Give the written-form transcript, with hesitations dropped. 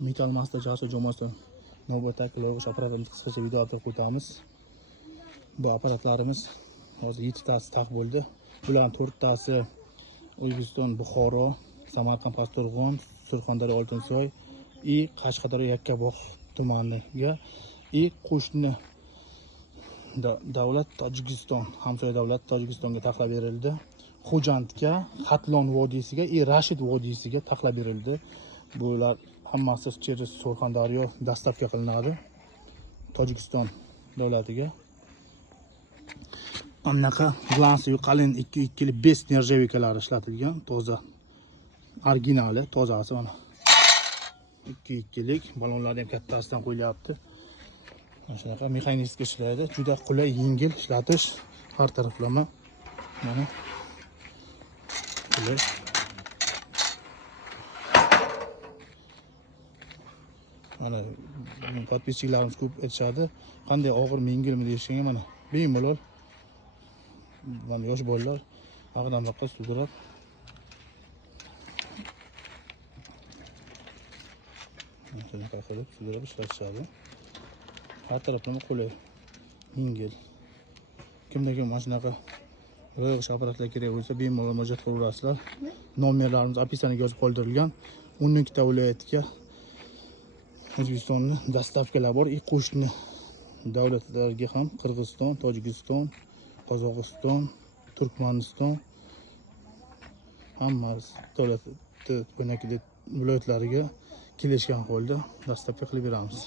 Metal Master Jaso Jomaston navbatdagi loyiha apparatimizni qisqacha video olib o'tamiz. Bu apparatlarimiz hozir 7 tasi taq bo'ldi. Bularning 4 tasi O'zbekiston, Buxoro, Samarqand, Pastdarg'om, Surxondaryo, Oltinsoy и Qashqadaryo Yakkabog' tumaniga и qo'shni davlat Tojikiston, hamsoya davlat Tojikistonga taxlab berildi. Xo'jandga, Xatlon vodiysiga и Rashid vodiysiga taxlab berildi. Bular hammasi через Surxondaryo dastavka qilinadi Tojikiston davlatiga. Anaqa glansi qalin 2.5 nerjavikalar ishlatilgan, toza originali, tozasi mana. 2.2lik balonlarni ham kattasidan qo'yilyapti. Mana shunaqa mexanistik ishlaydi. Juda qulay, yengil ishlatish, har taraflama. Mana qulay. Mana podpischilarimiz ko'p aytishadi, qanday og'irmi, yengilmi deyishga, mana bemalol. Mana yosh bolalar ag'dan boqqa sudrab shunaqa qilib sudrab ishlatishadi. Har taraflama qulay, yengil. Kimda-kim mana shunaqa ro'yxat apparatlar kerak bo'lsa, bemalol murojaat qilaverasizlar. Nomerlarimiz opisiyaga yozib qoldirilgan. 12 ta viloyatga O'zbekistonning dastavkalar bor. Qo'shni davlatlarga ham Qirg'iziston, Tojikiston, Qozog'iston, Turkmaniston hammasi davlat viloyatlariga kelishgan holda dastavka qilib beramiz.